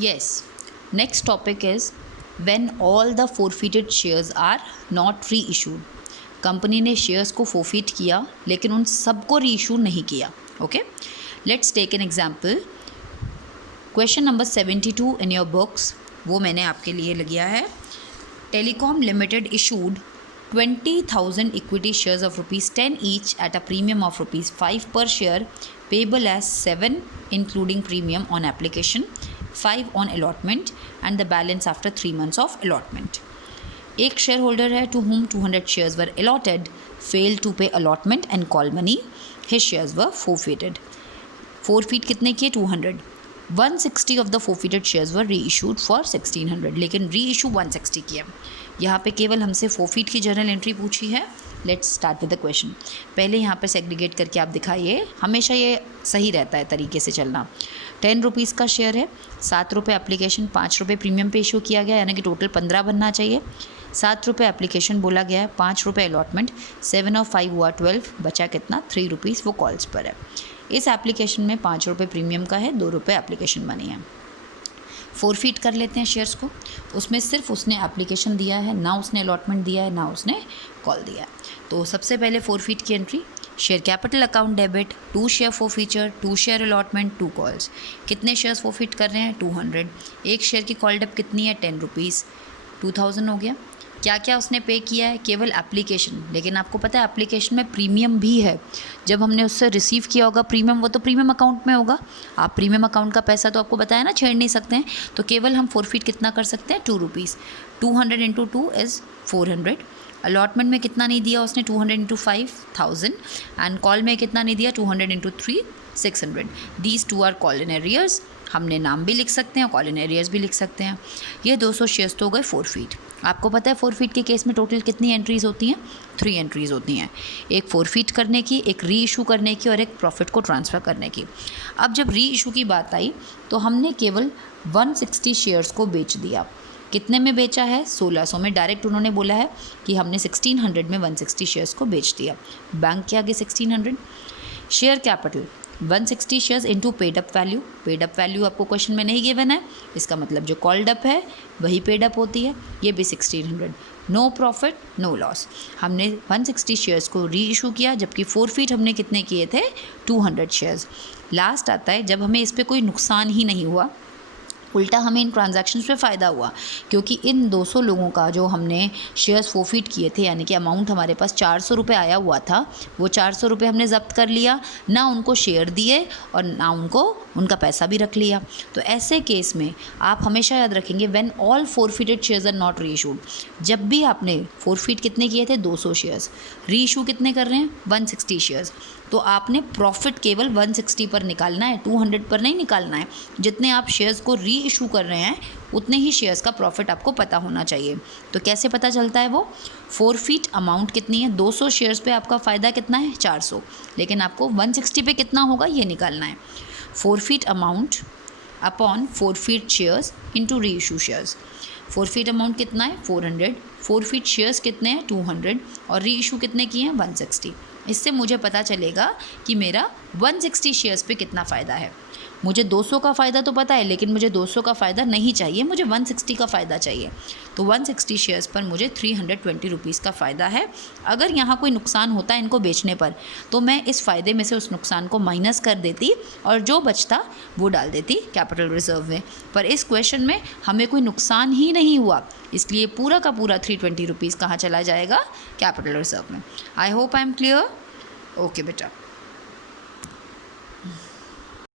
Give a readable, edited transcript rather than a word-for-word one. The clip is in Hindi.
Yes. Next topic is when all the forfeited shares are not reissued. Company ने शेयर्स को फोरफिट किया लेकिन उन सबको रीइशू नहीं किया. Okay, let's take an example. Question number 72 in your books, वो मैंने आपके लिए लिया है. Telecom limited issued 20,000 equity shares of ₹10 each at a premium of ₹5 per share, payable as 7 including premium on application, 5 on allotment and the balance after 3 months of allotment. एक शेयर होल्डर है to whom 200 shares were allotted, failed to pay allotment and call money, his shares were forfeited. forfeit कितने किए? 200. 160 of the forfeited shares were reissued for 1600, लेकिन रीइशू 160 किया. यहाँ पे केवल हमसे forfeit की जर्नल एंट्री पूछी है. Let's start with the question. पहले यहाँ पे सेग्रीगेट करके आप दिखाइए. हमेशा ये सही रहता है तरीके से चलना. 10 रुपीज़ का शेयर है, 7 रुपये एप्लीकेशन, 5 रुपये प्रीमियम पे इशू किया गया, यानी कि टोटल 15 बनना चाहिए. 7 रुपये एप्लीकेशन बोला गया है, 5 रुपये अलॉटमेंट, 7 और 5 हुआ 12, बचा कितना? 3 रुपीज़, वो कॉल्स पर है. इस एप्लीकेशन में 5 रुपये प्रीमियम का है, 2 रुपये एप्लीकेशन मनी है. फोरफिट कर लेते हैं शेयर्स को. उसमें सिर्फ उसने एप्लीकेशन दिया है, ना उसने अलॉटमेंट दिया है, ना उसने कॉल दिया है. तो सबसे पहले फोरफिट की entry, share capital account debit, 2 share forfeiture, 2 share allotment, 2 calls. कितने शेयर्स फॉरफिट कर रहे हैं? 200. एक शेयर की कॉल डेप कितनी है? 10 रुपीज़, 2000 हो गया. क्या क्या उसने पे किया है? केवल एप्लीकेशन, लेकिन आपको पता है एप्लीकेशन में प्रीमियम भी है. जब हमने उससे रिसीव किया होगा प्रीमियम, वो तो प्रीमियम अकाउंट में होगा. आप प्रीमियम अकाउंट का पैसा तो आपको बताया ना, छेड़ नहीं सकते हैं. तो केवल हम फोरफिट कितना कर सकते हैं? 2 रुपीज़. 200 into 2 is 400. अलॉटमेंट में कितना नहीं दिया उसने? 200 इंटू 5 1000. एंड कॉल में कितना नहीं दिया? 200 into 3 600. These 2 are call in arrears. हमने नाम भी लिख सकते हैं, कॉल इन एरियर्स भी लिख सकते हैं. ये 200 शेयर्स तो हो गए फोरफिट. आपको पता है फोरफिट के केस में टोटल कितनी एंट्रीज़ होती हैं? 3 एंट्रीज़ होती हैं. एक फोरफिट करने की, एक री इशू करने की और एक प्रॉफिट को ट्रांसफ़र करने की. अब जब री इशू की बात आई तो हमने केवल 160 शेयर्स को बेच दिया. कितने में बेचा है? 1600 में. डायरेक्ट उन्होंने बोला है कि हमने 1600 में 160 शेयर्स को बेच दिया. बैंक के आगे 1600. Share capital 160 shares into paid up value. Paid up value आपको क्वेश्चन में नहीं गिवन है, इसका मतलब जो कॉल्ड अप है वही पेड अप होती है. ये भी 1600. No profit no loss. हमने 160 शेयर्स को री इशू किया, जबकि फोरफिट हमने कितने किए थे? 200 शेयर्स. लास्ट आता है जब हमें इस पर कोई नुकसान ही नहीं हुआ, उल्टा हमें इन ट्रांजैक्शंस पे फ़ायदा हुआ, क्योंकि इन 200 लोगों का जो हमने शेयर्स फोरफिट किए थे, यानी कि अमाउंट हमारे पास 400 रुपये आया हुआ था, वो 400 रुपये हमने ज़ब्त कर लिया, ना उनको शेयर दिए और ना उनको उनका पैसा भी रख लिया. तो ऐसे केस में आप हमेशा याद रखेंगे when all forfeited shares are not reissued. जब भी आपने फोरफिट कितने किए थे? 200 शेयर्स. री इशू कितने कर रहे हैं? 160 शेयर्स. तो आपने प्रॉफिट केवल 160 पर निकालना है, 200 पर नहीं निकालना है. जितने आप शेयर्स को री इशू कर रहे हैं उतने ही शेयर्स का प्रॉफिट आपको पता होना चाहिए. तो कैसे पता चलता है वो? फोरफिट अमाउंट कितनी है? 200 शेयर्स पे आपका फ़ायदा कितना है? 400. लेकिन आपको 160 पे कितना होगा ये निकालना है. Forfeit amount upon forfeit shares into री इशू शेयर्स. फोरफिट अमाउंट कितना है? 400. फोरफिट शेयर्स कितने हैं? 200. और री इशू कितने किए हैं? 160. इससे मुझे पता चलेगा कि मेरा 160 शेयर्स पे कितना फ़ायदा है. मुझे 200 का फ़ायदा तो पता है, लेकिन मुझे 200 का फ़ायदा नहीं चाहिए, मुझे 160 का फ़ायदा चाहिए. तो 160 शेयर्स पर मुझे 320 रुपीज़ का फ़ायदा है. अगर यहाँ कोई नुकसान होता है इनको बेचने पर, तो मैं इस फ़ायदे में से उस नुकसान को माइनस कर देती और जो बचता वो डाल देती कैपिटल रिजर्व में. पर इस क्वेश्चन में हमें कोई नुकसान ही नहीं हुआ, इसलिए पूरा का पूरा 320 रुपीज़ कहाँ चला जाएगा? कैपिटल रिजर्व में. I hope I am clear. Okay बेटा.